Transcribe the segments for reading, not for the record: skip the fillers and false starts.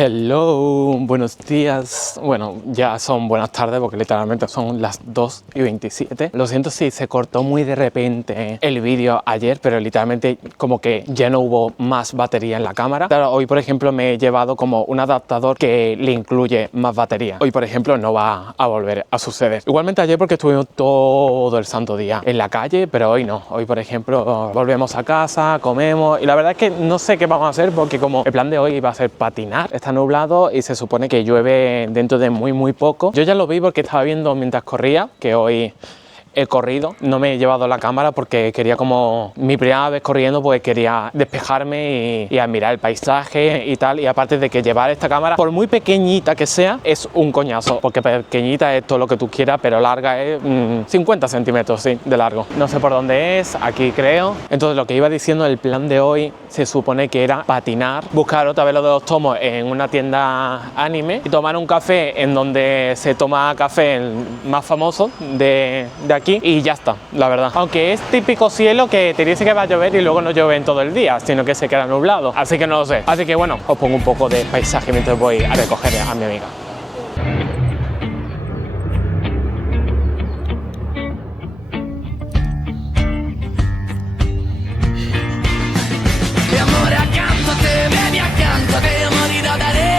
Hello, buenos días. Bueno, ya son buenas tardes porque literalmente son las 2:27. Lo siento si se cortó muy de repente el vídeo ayer, pero literalmente como que ya no hubo más batería en la cámara. Claro, hoy por ejemplo me he llevado como un adaptador que le incluye más batería. Hoy por ejemplo no va a volver a suceder. Igualmente ayer porque estuvimos todo el santo día en la calle, pero hoy no. Hoy por ejemplo volvemos a casa, comemos y la verdad es que no sé qué vamos a hacer porque como el plan de hoy va a ser patinar, está nublado y se supone que llueve dentro de muy poco. Yo ya lo vi porque estaba viendo mientras corría, que hoy he corrido. No me he llevado la cámara porque quería, como mi primera vez corriendo, pues quería despejarme y admirar el paisaje y tal. Y aparte de que llevar esta cámara, por muy pequeñita que sea, es un coñazo, porque pequeñita es todo lo que tú quieras, pero larga es 50 centímetros, sí, de largo. No sé por dónde es, aquí creo. Entonces lo que iba diciendo, el plan de hoy se supone que era patinar, buscar otra vez lo de los tomos en una tienda anime y tomar un café en donde se toma café el más famoso de aquí y ya está, la verdad. Aunque es típico cielo que te dice que va a llover y luego no llueve en todo el día, sino que se queda nublado, así que no lo sé. Así que bueno, os pongo un poco de paisaje mientras voy a recoger a mi amiga. E amore accanto a te, bevi accanto a te, morirò da te.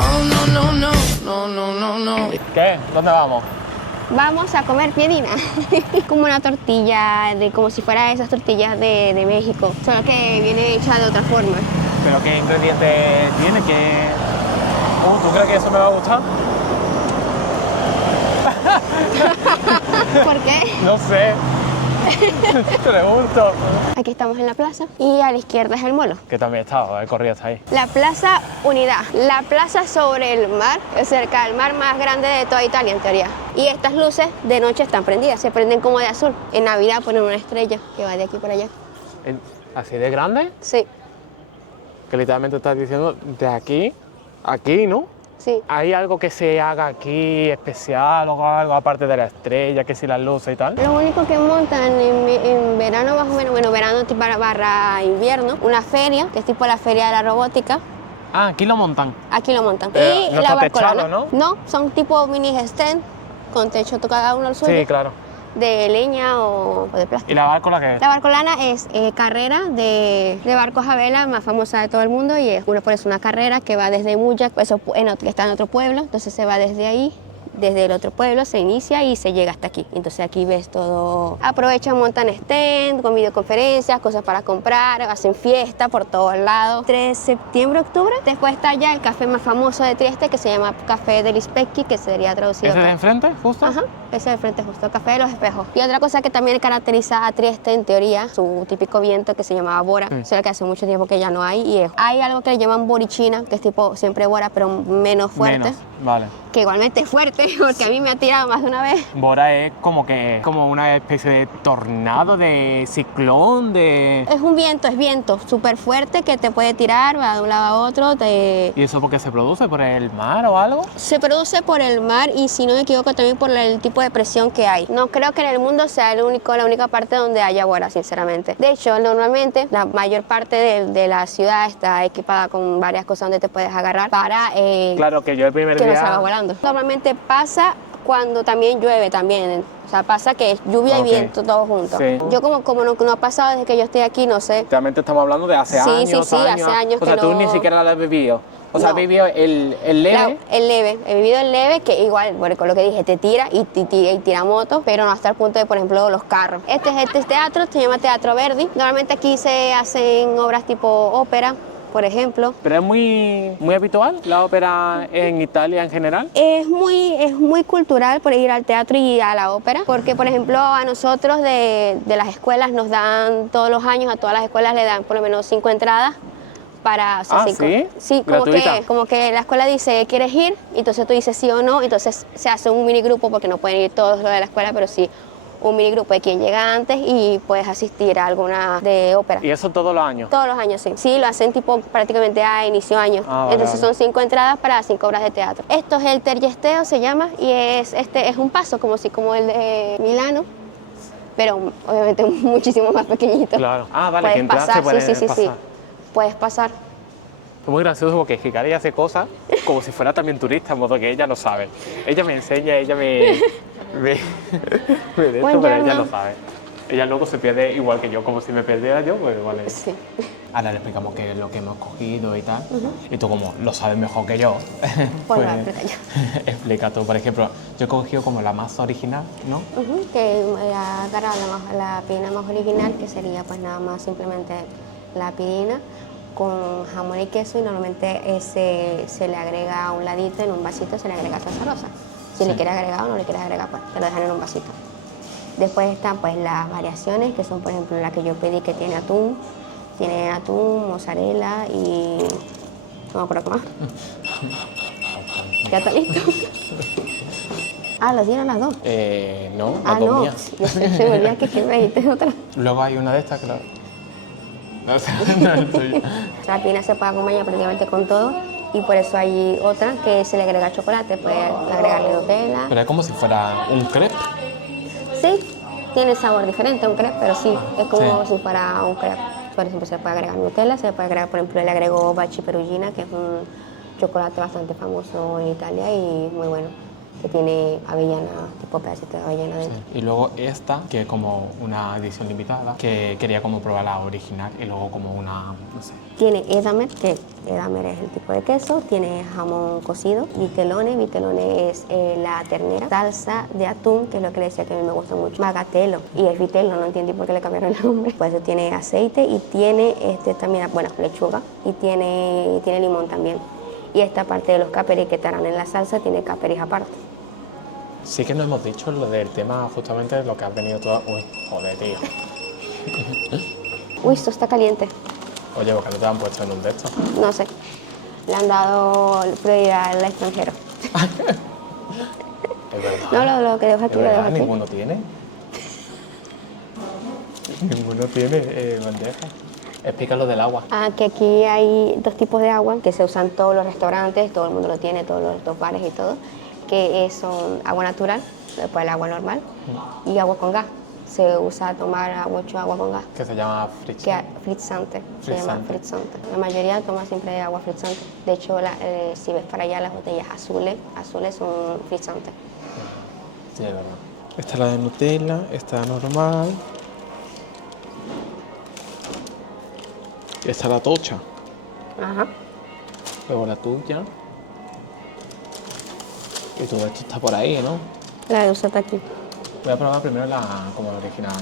Oh no, no, no, no, no, no, no. ¿Qué? ¿Dónde vamos? Vamos a comer piedina, como una tortilla, como si fuera esas tortillas de México, solo que viene hecha de otra forma. ¿Pero qué ingredientes tiene? ¿Tú crees que eso me va a gustar? ¿Por qué? No sé. Te pregunto. Aquí estamos en la plaza y a la izquierda es el molo. Que también he estado, he corrido hasta ahí. La Plaza Unidad, la plaza sobre el mar, cerca del mar más grande de toda Italia en teoría. Y estas luces de noche están prendidas, se prenden como de azul. En Navidad ponen una estrella que va de aquí para allá. ¿Así de grande? Sí, Que literalmente estás diciendo de aquí a aquí, ¿no? sí. ¿Hay algo que se haga aquí especial o algo aparte de la estrella, que si las luces y tal? Lo único que montan en verano más o menos, bueno, verano tipo barra invierno, una feria, que es tipo la feria de la robótica. Ah, aquí lo montan. Aquí lo montan. Pero Y no la está barcolana. techado, ¿no? No, son tipo mini stand con techo cada uno al suyo. Sí, claro. De leña o de plástico. ¿Y la barcola qué es? La barcolana es carrera de barcos a vela más famosa de todo el mundo y es una carrera que va desde Muya, que está en otro pueblo, entonces se va desde ahí. Desde el otro pueblo se inicia y se llega hasta aquí. Entonces aquí ves todo. Aprovechan, montan stand, con videoconferencias, cosas para comprar, hacen fiesta por todos lados. 3 de septiembre, octubre. Después está ya el café más famoso de Trieste que se llama Café degli Specchi, que sería traducido. ¿Ese de enfrente, justo? Ajá, ese de frente justo, Café de los Espejos. Y otra cosa que también caracteriza a Trieste en teoría, su típico viento que se llamaba bora, o sea que hace mucho tiempo que ya no hay. Y hay algo que le llaman borichina, que es tipo siempre bora, pero menos fuerte. Menos, vale. Que igualmente es fuerte, porque a mí me ha tirado más de una vez. Bora es como una especie de tornado, de ciclón, de... Es un viento, es viento súper fuerte que te puede tirar va de un lado a otro. ¿Y eso por qué se produce? ¿Por el mar o algo? Se produce por el mar y, si no me equivoco, también por el tipo de presión que hay. No creo que en el mundo sea la única parte donde haya bora, sinceramente. De hecho, normalmente la mayor parte de la ciudad está equipada con varias cosas donde te puedes agarrar para Claro, que yo el primer que no día... salgas volando. Normalmente pasa cuando también llueve también. O sea, pasa que es lluvia y viento todos juntos. Sí. Yo como no ha pasado desde que yo estoy aquí, no sé. Realmente estamos hablando de hace años. Sí, hace años O sea, que tú no... ni siquiera lo has vivido. O sea, No. has vivido el leve. El leve. He vivido el leve, que igual, bueno, con lo que dije, te tira y tira motos, pero no hasta el punto de, por ejemplo, los carros. Este teatro, se llama Teatro Verdi. Normalmente aquí se hacen obras tipo ópera, por ejemplo. Pero es muy habitual la ópera en Italia en general. Es muy cultural por ir al teatro y a la ópera, porque por ejemplo a nosotros de las escuelas nos dan todos los años, a todas las escuelas le dan por lo menos 5 entradas para... O sea, ¿sí? Sí, ¿Gratuita? como que la escuela dice, ¿quieres ir? Y entonces tú dices sí o no, entonces se hace un mini grupo porque no pueden ir todos los de la escuela, pero sí un mini grupo de quien llega antes y puedes asistir a alguna de ópera. ¿Y eso todos los años? Todos los años, sí. Sí, lo hacen tipo prácticamente a inicio de año. Ah, vale, Entonces vale. son 5 entradas para 5 obras de teatro. Esto es el Tergesteo, se llama, y es un paso como el de Milano. pero obviamente muchísimo más pequeñito. Claro. Ah, vale, Puedes que entras pasar, se puede sí, sí, sí, sí. pasar. Puedes pasar. Es muy gracioso porque Hikari hace cosas como si fuera también turista, en modo que ella no sabe. Ella me enseña, ella me de esto, pero ella Buongiorno. no sabe. Ella luego se pierde igual que yo, como si me perdiera yo, pues vale. Sí. Ahora le explicamos qué es lo que hemos cogido y tal. Y tú como lo sabes mejor que yo, Pues lo explica yo. explica tú. Por ejemplo, yo he cogido como la más original, ¿no? Que ha agarrado la pirina más original, que sería pues nada más simplemente la pirina con jamón y queso, y normalmente se le agrega a un ladito, en un vasito se le agrega salsa rosa. Si Sí. le quieres agregar o no le quieres agregar, pues te lo dejan en un vasito. Después están pues las variaciones, que son por ejemplo la que yo pedí, que tiene atún, mozzarella y no me acuerdo qué más. ¿Ya está listo? Ah, ¿lo tienen las dos? No, las Ah, dos no, mías. se me olvidó que me dijiste otra. Luego hay una de estas que la... No, o sea, no es tuya. La pirina se puede acompañar prácticamente con todo, y por eso hay otra que se le agrega chocolate, puede agregarle Nutella. Pero es como si fuera un crepe. Sí, tiene sabor diferente a un crepe, pero sí, es como Sí. si fuera un crepe. Por ejemplo, se le puede agregar Nutella, se le puede agregar, por ejemplo, le agregó Baci Perugina, que es un chocolate bastante famoso en Italia y muy bueno, que tiene avellana, tipo pedacito de avellana dentro. Y luego esta, que es como una edición limitada, que quería como probar la original y luego como una, no sé. Tiene edamer, que edamer es el tipo de queso, tiene jamón cocido, vitelone es la ternera, salsa de atún, que es lo que le decía que a mí me gusta mucho, bagatelo, y es vitello, no entendí por qué le cambiaron el nombre. Pues eso tiene aceite y tiene también, bueno, lechuga, y tiene limón también. Y esta parte de los caperis que estarán en la salsa tiene caperis aparte. Sí que no hemos dicho lo del tema justamente de lo que has venido toda... Uy, joder, tío. Uy, esto está caliente. Oye, ¿por qué no te han puesto en un de estos? No sé, le han dado prioridad al extranjero. Es verdad. No, lo que dejo aquí, Es lo dejo verdad, aquí. ninguno tiene. Ninguno tiene bandeja. Explica lo del agua. Ah, que aquí hay dos tipos de agua que se usan en todos los restaurantes, todo el mundo lo tiene, todos los bares y todo, que son agua natural, después el agua normal, y agua con gas. Se usa tomar mucho agua con gas, Que se llama fritz. que frizzante, se llama Frizzante. frizzante. La mayoría toma siempre agua frizzante. De hecho, si ves para allá, las botellas azules son frizzantes. Sí, es verdad. Esta es la de Nutella, esta normal. Esta es la tocha. Ajá. Luego la tuya. Y todo esto está por ahí, ¿no? La de usted aquí. Voy a probar primero la como la original,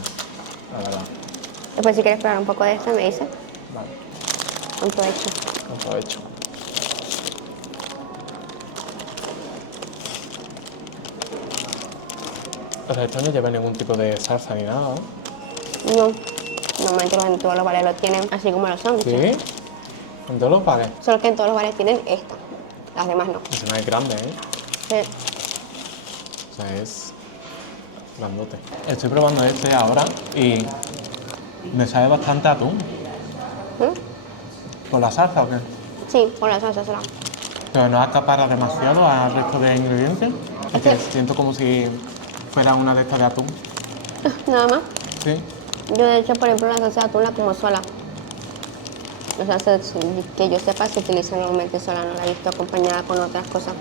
la verdad. Después, si quieres probar un poco de esta, me dice. Vale, Con todo hecho. con todo hecho. Pero esto no lleva ningún tipo de salsa ni nada, ¿no? No, normalmente en todos los bares lo tienen, así como los sándwiches. ¿Sí? En todos los bares. Solo que en todos los bares tienen esta, las demás no. Encima es grande, ¿eh? Sí. O sea, es grandote. Estoy probando este ahora y me sabe bastante a atún. ¿Con la salsa o qué? Sí, con la salsa será. Pero no acapara demasiado al resto de ingredientes. Es que siento como si fuera una de estas de atún. Nada más. Sí. Yo de hecho, por ejemplo, la salsa de atún la como sola. La salsa que yo sepa se utiliza normalmente sola, no la he visto acompañada con otras cosas.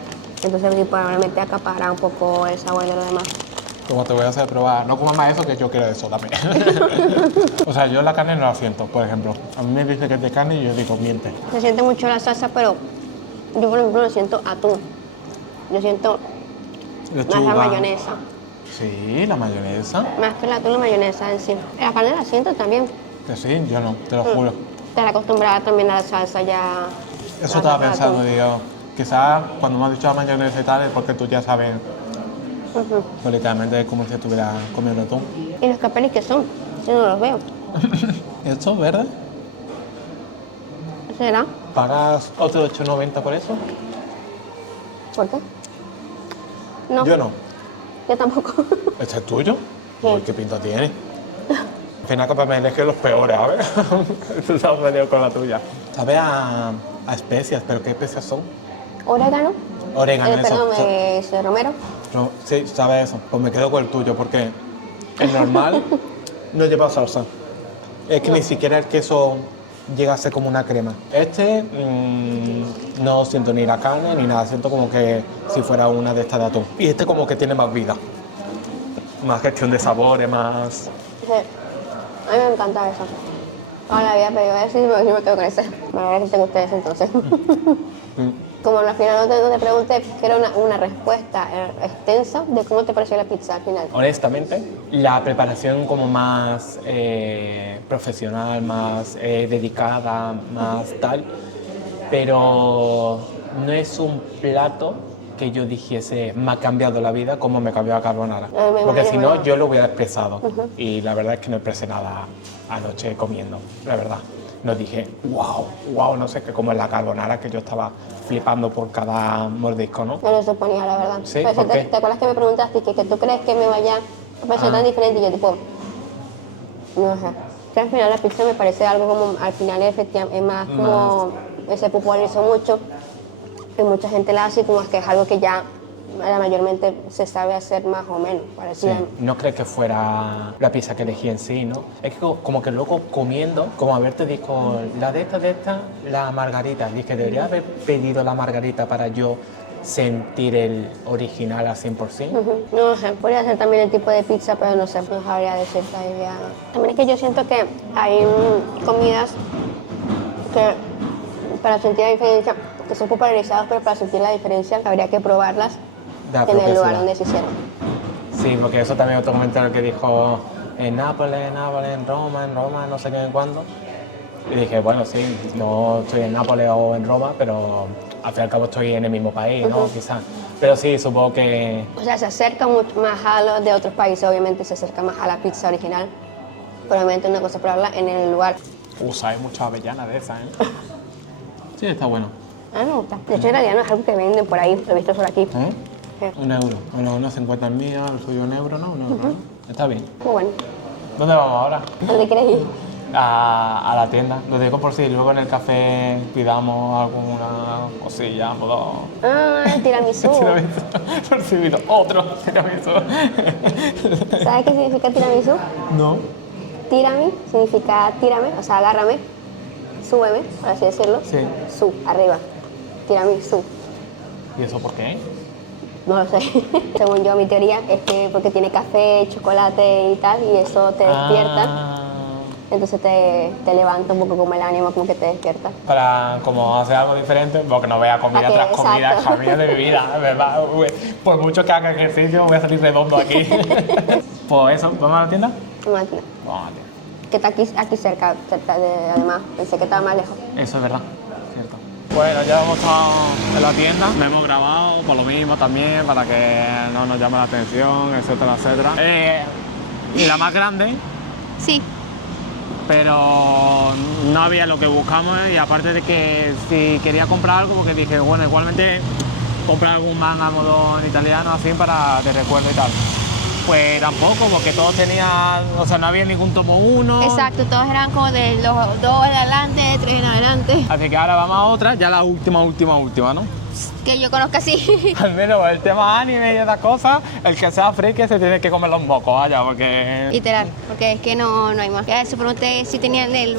Entonces probablemente acapara un poco el sabor de lo demás. Como te voy a hacer probar, no comas más eso que yo quiero eso también. O sea, yo la carne no la siento, por ejemplo. A mí me dice que es de carne y yo digo, miente. Se siente mucho la salsa, pero yo por ejemplo no siento atún. Yo siento más la mayonesa. Sí, la mayonesa. Más que el atún, la mayonesa en sí. La carne la siento también. Que sí, yo no, te lo juro. Estar acostumbrada también a la salsa ya. Eso la estaba salsa de pensando, atún. digo, quizás cuando me has dicho la mayonesa y tal es porque tú ya sabes, Ujú. pues literalmente es como si estuviera comiendo atún. ¿Y los capelis qué son? Yo no los veo. ¿Esto es verde? ¿Será? ¿Pagas otro 8,90 por eso? ¿Por qué? No. Yo no. Yo tampoco. ¿Este es tuyo? Sí. Uy, ¿qué pinta tiene? Al final capaz me elegí los peores, a ver. Tú te has venido con la tuya. Sabe a especias, pero ¿qué especias son? Orégano. Orégano, eso. Perdón, romero. Sí, sabe eso. Pues me quedo con el tuyo porque el normal, no lleva salsa. Es que ni siquiera el queso llega a ser como una crema. Este no siento ni la carne ni nada, siento como que si fuera una de estas de atún. Y este como que tiene más vida, más gestión de sabores, más... Sí. A mí me encanta eso. Toda la vida, pero yo voy a decir, yo me quedo con ese. Me voy a decir ustedes entonces. Como al final no te pregunté, quiero una respuesta extensa de cómo te pareció la pizza al final. Honestamente, la preparación como más profesional, más dedicada, más tal, pero no es un plato que yo dijese me ha cambiado la vida como me cambió la carbonara. Porque si no, yo lo hubiera expresado. Y la verdad es que no expresé nada anoche comiendo, la verdad. No dije, wow, no sé, que como en la carbonara, que yo estaba flipando por cada mordisco, ¿no? Me lo suponía, la verdad. Sí, Pero ¿por qué? ¿te acuerdas que me preguntaste que tú crees que me vaya a parecer tan diferente? Y yo tipo, no sé. Que al final la pizza me parece algo como, al final efectivamente, es más como, se popularizó mucho y mucha gente la hace como es que es algo que ya mayormente se sabe hacer más o menos, Sí. parecía. No creo que fuera la pizza que elegí en sí, ¿no? Es que como que luego comiendo, como haberte dicho, la de esta, la margarita. Dije, debería haber pedido la margarita para yo sentir el original al 100%. No sé, podría ser también el tipo de pizza, pero no sé, no sabría decirte idea. También es que yo siento que hay comidas que para sentir la diferencia, que son popularizadas, pero para sentir la diferencia habría que probarlas De la en el propia lugar ciudad. donde se hicieron. Sí, porque eso también otro comentario que dijo en Nápoles, en Roma, no sé qué en cuándo. Y dije, bueno, sí, no estoy en Nápoles o en Roma, pero al fin y al cabo estoy en el mismo país, ¿no? Quizás. Pero sí, supongo que... O sea, se acerca mucho más a los de otros países, obviamente se acerca más a la pizza original. Pero obviamente una cosa es probarla en el lugar. Hay mucha avellana de esa, ¿eh? Sí, está bueno. A mí me gusta. De hecho, en realidad no es algo que venden por ahí, lo he visto solo aquí. Sí. €1. 1,50 el mío, el suyo €1, ¿no? €1, ¿no? Está bien. Muy bueno. ¿Dónde vamos ahora? ¿Dónde quieres ir? A la tienda. Lo digo por si luego en el café pidamos alguna cosilla, modo... Ah, el tiramisú. Tiramisú. Percibido. Otro tiramisú. ¿Sabes qué significa tiramisú? No. Tirami significa tírame, o sea, agárrame, súbeme, por así decirlo. Sí. Su, arriba. Tiramisú. ¿Y eso por qué? No lo sé. Según yo, mi teoría es que porque tiene café, chocolate y tal, y eso te despierta. Entonces te levanta un poco como el ánimo, como que te despierta. Para como hacer algo diferente, porque no vea comida Para que- tras comida, exacto. jamás de mi vida, ¿verdad? Por mucho que haga ejercicio, voy a salir redondo aquí. Pues eso, ¿vamos a la tienda? Una máquina. Vamos a la tienda. Que está aquí cerca, además. Pensé que estaba más lejos. Eso es verdad, cierto. Bueno, ya hemos estado en la tienda, me hemos grabado por lo mismo también, para que no nos llame la atención, etcétera, etcétera. Y la más grande, Sí. pero no había lo que buscamos y aparte de que si quería comprar algo, porque dije, bueno, igualmente comprar algún manga a modo en italiano así para de recuerdo y tal. Pues tampoco, porque todos tenían, o sea, no había ningún tomo 1. Exacto, todos eran como de los 2 en adelante, 3 en adelante. Así que ahora vamos a otra, ya la última, ¿no? Que yo conozco así. Al menos el tema anime y esas cosas, el que sea friki se tiene que comer los mocos, vaya, porque... Literal, porque es que no hay más. Ya se pregunté si tenían el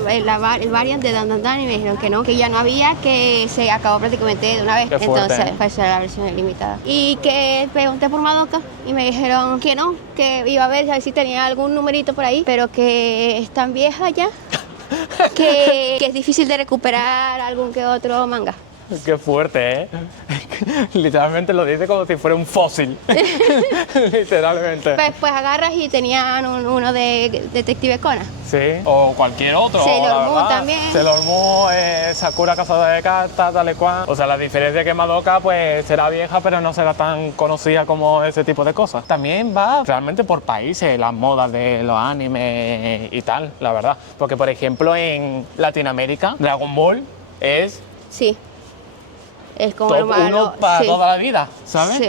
variant de Dan Dan Dan y me dijeron que no, que ya no había, que se acabó prácticamente de una vez. Qué fuerte, Entonces, ¿eh? pues era la versión limitada. Y que pregunté por Madoka y me dijeron que no, que iba a ver si tenía algún numerito por ahí, pero que es tan vieja ya que es difícil de recuperar algún que otro manga. Qué fuerte, ¿eh? Literalmente lo dice como si fuera un fósil. Literalmente. Pues agarras y tenían uno de Detective Conan. Sí, o cualquier otro. Sailor la Moon verdad. también. Sailor Moon, Sakura Cazadora de Cartas, tal y cual. O sea, la diferencia es que Madoka pues será vieja, pero no será tan conocida como ese tipo de cosas. También va realmente por países, las modas de los animes y tal, la verdad. Porque, por ejemplo, en Latinoamérica, Dragon Ball es Sí. Es como top lo malo. 1 para Sí. toda la vida, ¿sabes? Sí.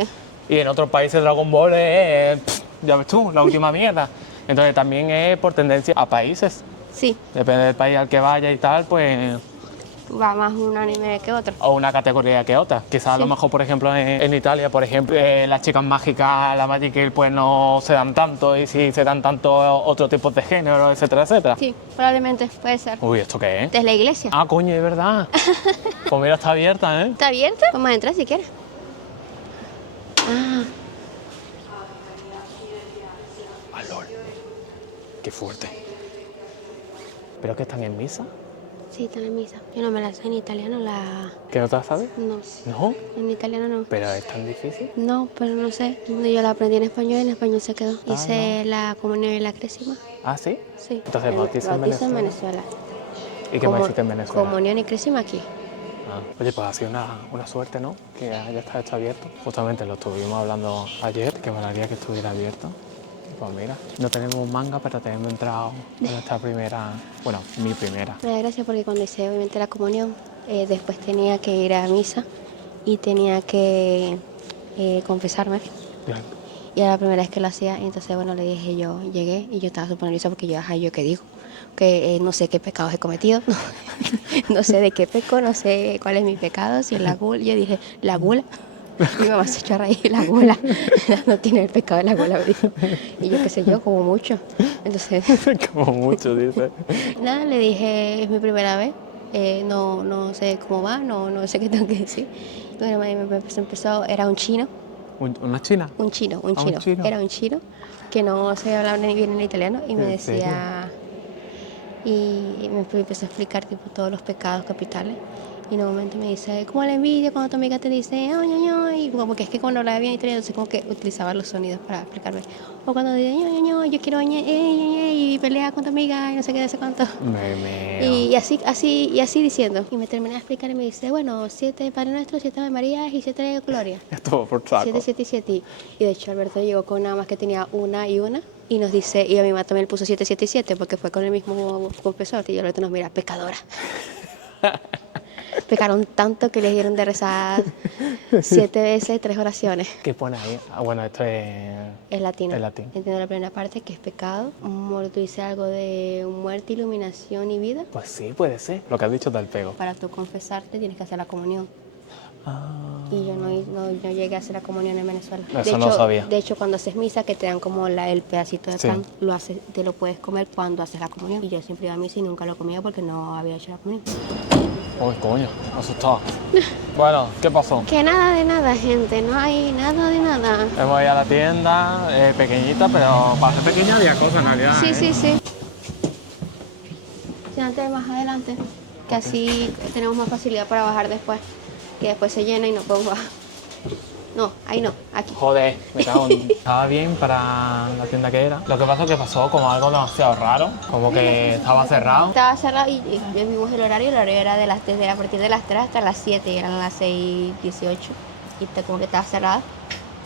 Y en otros países Dragon Ball es, ya ves tú, la última mierda. Entonces también es por tendencia a países. Sí. Depende del país al que vaya y tal, pues va más un anime que otro. O una categoría que otra. Quizás a lo mejor, por ejemplo, en Italia, por ejemplo, las chicas mágicas, la Magic Girl, pues no se dan tanto, y si se dan tanto otro tipo de género, etcétera, etcétera. Sí, probablemente, puede ser. Uy, ¿esto qué es? Esta es la iglesia. Ah, coño, es verdad. Pues mira, está abierta, ¿eh? ¿Está abierta? Vamos a entrar si quieres. Ah, Ah, lol. Qué fuerte. ¿Pero que están en misa? sí, está en misa. Yo no me la sé en italiano, la... ¿Que no te la sabes? No, No, en italiano no. pero es tan difícil. No, pero no sé. Yo la aprendí en español y en español se quedó. Hice la comunión y la crisma. ¿Ah, sí? Sí. Entonces, El bautizo en bautizo Venezuela. ¿Y qué más hiciste en Venezuela? Comunión y crisma aquí. Ah, oye, pues ha sido una suerte, ¿no? Que haya estado esto abierto. Justamente lo estuvimos hablando ayer, que molaría que estuviera abierto. Pues mira, no tenemos manga, pero tenemos entrado en nuestra primera, bueno, mi primera. Me da gracia porque cuando hice obviamente la comunión, después tenía que ir a misa y tenía que confesarme. Claro. Y era la primera vez que lo hacía, y entonces bueno, le dije, yo llegué y yo estaba súper nerviosa porque yo, ajá, ¿yo qué digo? Que no sé qué pecados he cometido, no sé de qué peco, no sé cuál es mi pecado, si es la gula. Yo dije, ¿la gula? Mi mamá se echó a reír, la gula, no tiene el pecado de la gula, dijo. Y yo qué sé yo, como mucho. Entonces, Como mucho, dice. nada, le dije, es mi primera vez, no sé cómo va, no sé qué tengo que decir. Y bueno, empezó, era un chino. ¿Una china? Un chino, Ah, un chino. Era un chino que no sabía hablar ni bien en italiano y me ¿En decía, y me empezó a explicar tipo todos los pecados capitales. Y en un momento me dice, como la envidia cuando tu amiga te dice, ay, ay, ay, y como que es que cuando hablaba bien italiano, entonces como que utilizaba los sonidos para explicarme. O cuando dice, ay, ay, ay, yo quiero y pelea con tu amiga y no sé qué, no sé cuánto. Y así diciendo. Y me terminé de explicar y me dice, bueno, 7 Padre Nuestro, 7 Ave Marías y 7 Gloria. Estuvo por saco. 7, 7 y 7. Y de hecho Alberto llegó con nada más que tenía una y una. Y nos dice, y a mi mamá también le puso 7, 7 y 7 porque fue con el mismo confesor. Y Alberto nos mira, pecadora. Pecaron tanto que les dieron de rezar 7 veces 3 oraciones. ¿Qué pone ahí? Ah, bueno, esto Es latino. Es latín. Entiendo la primera parte, que es pecado. Tú dices algo de muerte, iluminación y vida. Pues sí, puede ser. Lo que has dicho del pego. Para tú confesarte tienes que hacer la comunión. Ah. Y yo no llegué a hacer la comunión en Venezuela. Eso no sabía. De hecho, cuando haces misa, que te dan como el pedacito de Sí. pan, te lo puedes comer cuando haces la comunión. Y yo siempre iba a misa y nunca lo comía porque no había hecho la comunión. Uy, coño, asustado. Bueno, ¿qué pasó? Que nada de nada, gente. No hay nada de nada. Hemos ido a la tienda, pequeñita, pero para ser pequeña había cosas en realidad. Sí, ¿eh? sí, sí. Si antes más adelante, que así tenemos más facilidad para bajar después. Que después se llena y no podemos bajar. No, ahí no, aquí. Joder, me cago en... Estaba bien para la tienda que era. Lo que pasa es que pasó como algo demasiado raro. Como que estaba cerrado. Estaba cerrado y vimos el horario era desde a partir de las 3 hasta las 7 y eran las 6:18. Y como que estaba cerrado.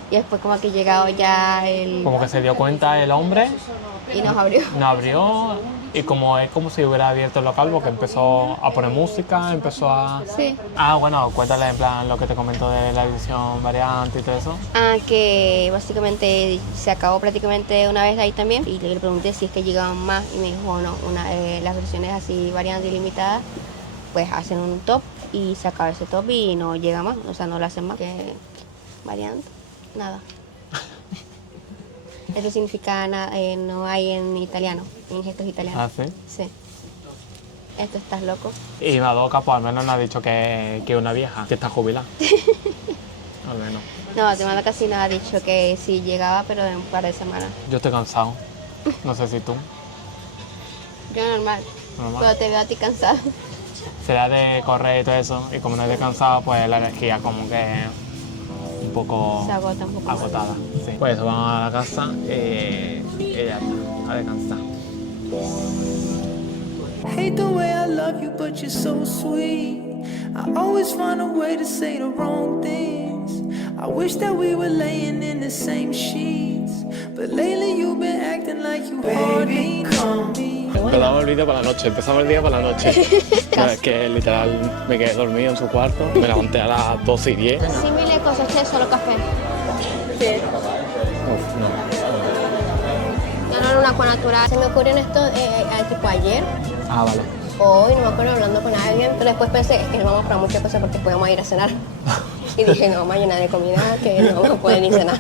Y después como que llegado ya el... Como que se dio cuenta el hombre. Y nos abrió. Nos abrió y como es como si hubiera abierto el local porque empezó a poner música, empezó a... Sí. Ah, bueno, cuéntale en plan lo que te comentó de la edición variante y todo eso. Ah, que básicamente se acabó prácticamente una vez ahí también. Y le pregunté si es que llegaban más y me dijo, bueno, las versiones así variantes y limitadas, pues hacen un top y se acaba ese top y no llega más, o sea, no lo hacen más que variante, nada. Eso significa no hay en italiano, en gestos italianos. Ah, sí. Sí. Esto estás loco. Y Madoka, pues al menos nos ha dicho que es una vieja, que está jubilada. Al menos. No, te mando casi nada, ha dicho que sí llegaba, pero en un par de semanas. Yo estoy cansado. No sé si tú. Yo normal, Normal. pero te veo a ti cansado. Será de correr y todo eso. Y como no estoy cansado, pues la energía como que un poco Se agota un poco más. agotada. Sí. Pues eso, vamos a la casa y ya está, a descansar. Hate the way I love you, but you're so sweet. I always find a way to say the wrong things. I wish that we were laying in the same sheets, but lately you've been acting like you hardly know me. Empezamos el vídeo para la noche, empezamos el día para la noche. No, es que literal me quedé dormido en su cuarto, me levanté a las 12:10. Sí, miles de cosas, ¿usted solo café? Uf, no. Ya no era una agua natural. Se me ocurrió en esto tipo ayer. Ah, vale. Hoy, no me acuerdo, hablando con alguien, pero después pensé, es que no vamos a comprar muchas cosas porque después vamos a ir a cenar. Y dije, no, mañana de comida que no vamos a poder ni cenar.